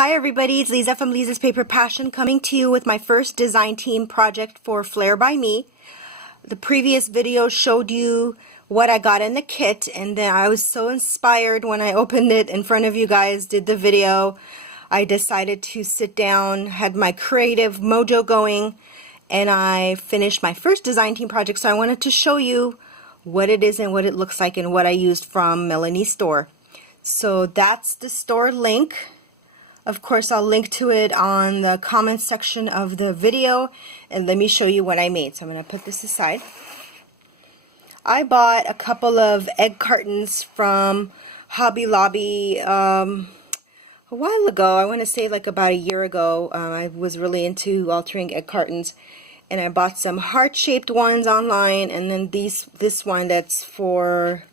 Hi everybody, it's Lisa from Lisa's Paper Passion coming to you with my first design team project for Flair by me. The previous video showed you what I got in the kit, and then I was so inspired when I opened it in front of you guys, did the video. I decided to sit down, had my creative mojo going, and I finished my first design team project, so I wanted to show you what it is and what it looks like and what I used from Melanie's store. So that's the store link. Of course, I'll link to it on the comments section of the video, and let me show you what I made. So I'm going to put this aside. I bought a couple of egg cartons from Hobby Lobby a while ago. I want to say like about a year ago. I was really into altering egg cartons, and I bought some heart-shaped ones online, and then this one that's for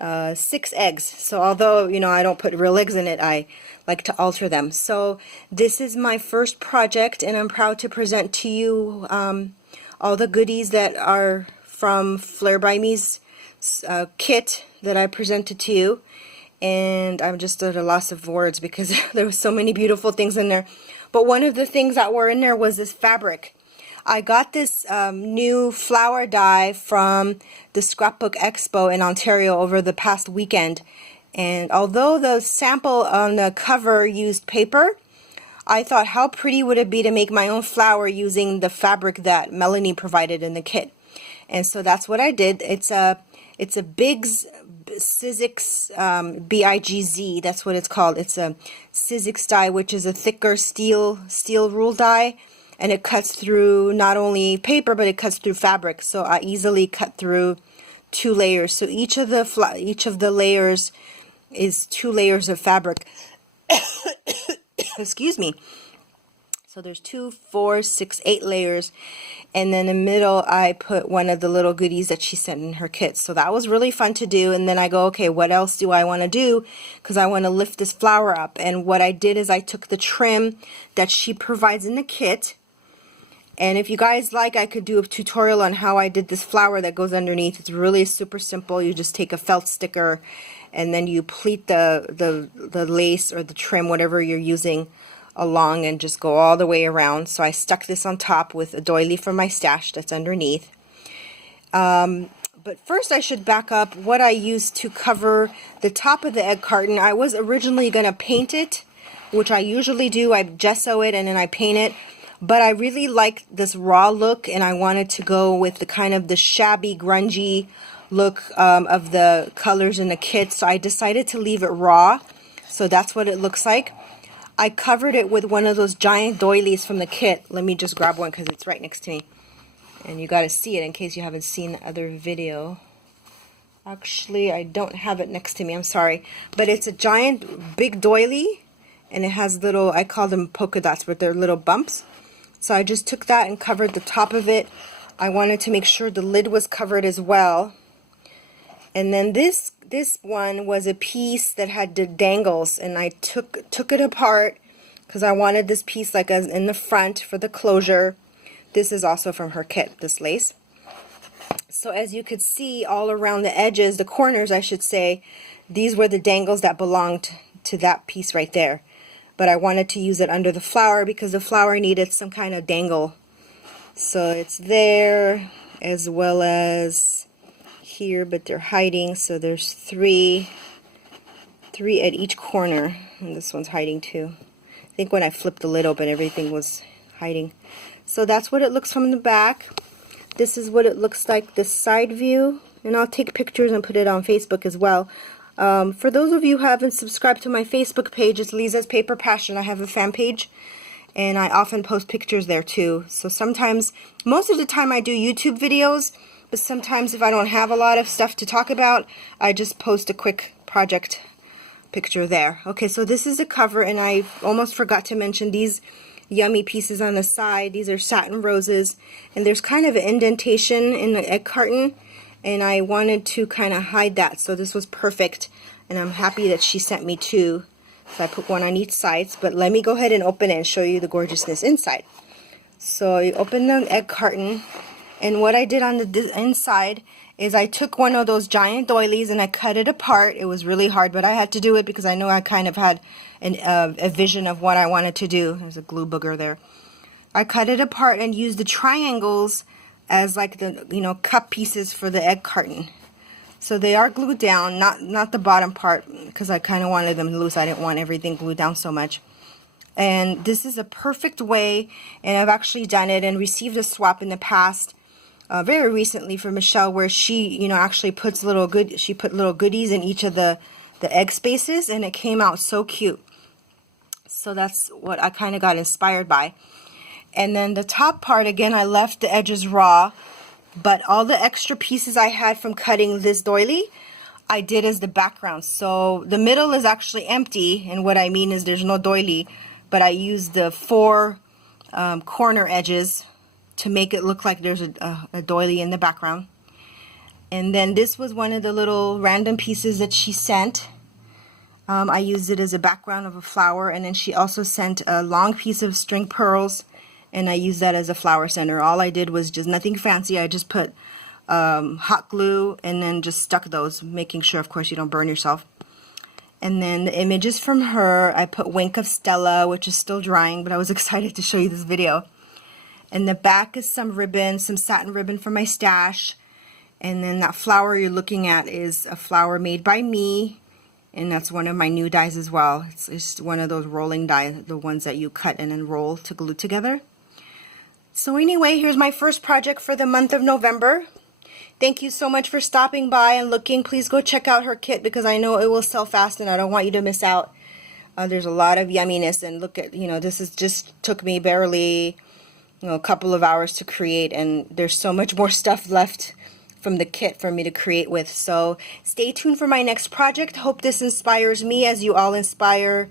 6 eggs. So although, you know, I don't put real eggs in it, I like to alter them. So this is my first project, and I'm proud to present to you all the goodies that are from Flair by Me's kit that I presented to you. And I'm just at a loss of words because there were so many beautiful things in there. But one of the things that were in there was this fabric. I got this new flower die from the Scrapbook Expo in Ontario over the past weekend, and although the sample on the cover used paper, I thought how pretty would it be to make my own flower using the fabric that Melanie provided in the kit. And so that's what I did. It's a Biggs Sizzix BIGZ, that's what it's called. It's a Sizzix die, which is a thicker steel rule die. And it cuts through not only paper, but it cuts through fabric. So I easily cut through 2 layers. So each of the layers is 2 layers of fabric. Excuse me. So there's 2, 4, 6, 8 layers. And then in the middle, I put one of the little goodies that she sent in her kit. So that was really fun to do. And then I go, okay, what else do I want to do? Because I want to lift this flower up. And what I did is I took the trim that she provides in the kit. And if you guys like, I could do a tutorial on how I did this flower that goes underneath. It's really super simple. You just take a felt sticker and then you pleat the lace or the trim, whatever you're using, along and just go all the way around. So I stuck this on top with a doily from my stash that's underneath. But first I should back up what I used to cover the top of the egg carton. I was originally going to paint it, which I usually do. I gesso it and then I paint it. But I really like this raw look, and I wanted to go with the kind of the shabby, grungy look of the colors in the kit. So I decided to leave it raw. So that's what it looks like. I covered it with one of those giant doilies from the kit. Let me just grab one because it's right next to me. And you got to see it in case you haven't seen the other video. Actually, I don't have it next to me. I'm sorry. But it's a giant, big doily. And it has little, I call them polka dots, but they're little bumps. So I just took that and covered the top of it. I wanted to make sure the lid was covered as well. And then this one was a piece that had the dangles, and I took it apart because I wanted this piece like in the front for the closure. This is also from her kit, this lace. So as you could see all around the edges, the corners I should say, these were the dangles that belonged to that piece right there. But I wanted to use it under the flower because the flower needed some kind of dangle. So it's there as well as here, but they're hiding. So there's three at each corner, and this one's hiding too. I think when I flipped the lid open, everything was hiding. So that's what it looks from the back. This is what it looks like, this side view, and I'll take pictures and put it on Facebook as well. For those of you who haven't subscribed to my Facebook page, it's Lisa's Paper Passion. I have a fan page, and I often post pictures there too. So sometimes, most of the time I do YouTube videos, but sometimes if I don't have a lot of stuff to talk about, I just post a quick project picture there. Okay, so this is the cover, and I almost forgot to mention these yummy pieces on the side. These are satin roses, and there's kind of an indentation in the egg carton. And I wanted to kind of hide that, so this was perfect, and I'm happy that she sent me 2. So I put one on each side, but let me go ahead and open it and show you the gorgeousness inside. So you open the egg carton, and what I did on the inside is I took one of those giant doilies and I cut it apart. It was really hard, but I had to do it because I know I kind of had a vision of what I wanted to do. There's a glue booger there. I cut it apart and used the triangles as like the, you know, cup pieces for the egg carton. So they are glued down, not the bottom part, because I kind of wanted them loose. I didn't want everything glued down so much. And this is a perfect way, and I've actually done it and received a swap in the past, very recently for Michelle, where she, you know, actually puts she put little goodies in each of the egg spaces, and it came out so cute. So that's what I kind of got inspired by. And then the top part, again, I left the edges raw, but all the extra pieces I had from cutting this doily, I did as the background. So the middle is actually empty, and what I mean is there's no doily, but I used the 4 corner edges to make it look like there's a doily in the background. And then this was one of the little random pieces that she sent. I used it as a background of a flower, and then she also sent a long piece of string pearls, and I used that as a flower center. All I did was just nothing fancy. I just put hot glue and then just stuck those, making sure, of course, you don't burn yourself. And then the images from her, I put Wink of Stella, which is still drying, but I was excited to show you this video. And the back is some ribbon, some satin ribbon from my stash. And then that flower you're looking at is a flower made by me, and that's one of my new dies as well. It's one of those rolling dies, the ones that you cut and then roll to glue together. So anyway, here's my first project for the month of November. Thank you so much for stopping by and looking. Please go check out her kit because I know it will sell fast and I don't want you to miss out. There's a lot of yumminess, and look at, you know, this is just took me barely, you know, a couple of hours to create, and there's so much more stuff left from the kit for me to create with. So stay tuned for my next project. Hope this inspires me as you all inspire,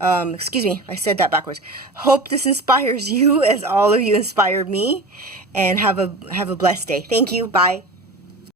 excuse me, I said that backwards. Hope this inspires you as all of you inspired me, and have a blessed day. Thank you. Bye.